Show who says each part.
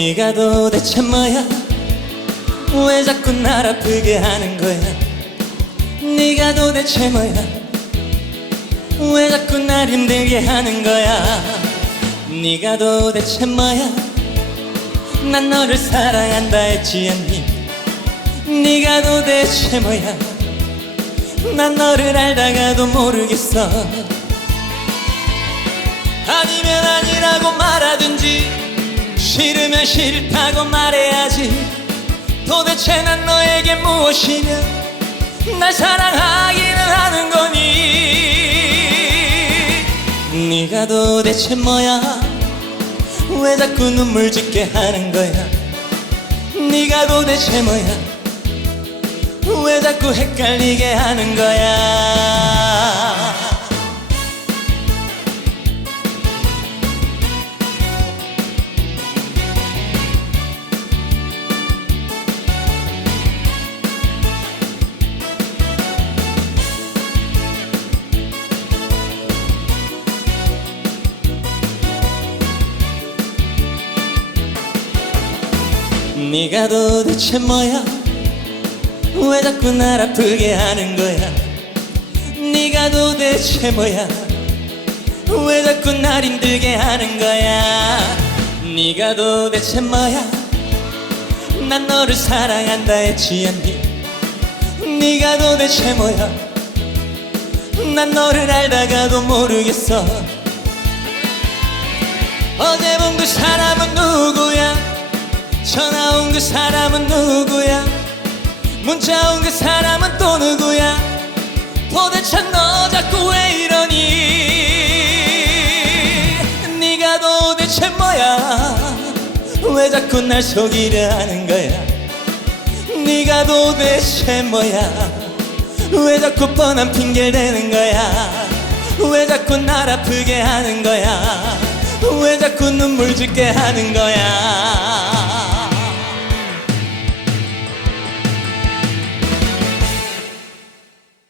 Speaker 1: 네가 도대체 뭐야? 왜 자꾸 날 아프게 하는 거야? 네가 도대체 뭐야? 왜 자꾸 날 힘들게 하는 거야? 네가 도대체 뭐야? 난 너를 사랑한다 했지 않니. 네가 도대체 뭐야? 난 너를 알다가도 모르겠어. 아니면 아니라고 말하든지 싫으면 싫다고 말해야지. 도대체 난 너에게 무엇이냐? 날 사랑하기는 하는 거니? 네가 도대체 뭐야? 왜 자꾸 눈물 짓게 하는 거야? 네가 도대체 뭐야? 왜 자꾸 헷갈리게 하는 거야 네가 도대체 뭐야? 왜 자꾸 날 아프게 하는 거야? 네가 도대체 뭐야? 왜 자꾸 날 힘들게 하는 거야? 네가 도대체 뭐야? 난 너를 사랑한다 했지 않니. 네가 도대체 뭐야? 난 너를 알다가도 모르겠어. 어제 본그온 그 사람은 누구야? 문자 온 그 사람은 또 누구야? 도대체 너 자꾸 왜 이러니? 네가 도대체 뭐야? 왜 자꾸 날 속이려 하는 거야? 네가 도대체 뭐야? 왜 자꾸 뻔한 핑계를 대는 거야? 왜 자꾸 날 아프게 하는 거야? 왜 자꾸 눈물 짓게 하는 거야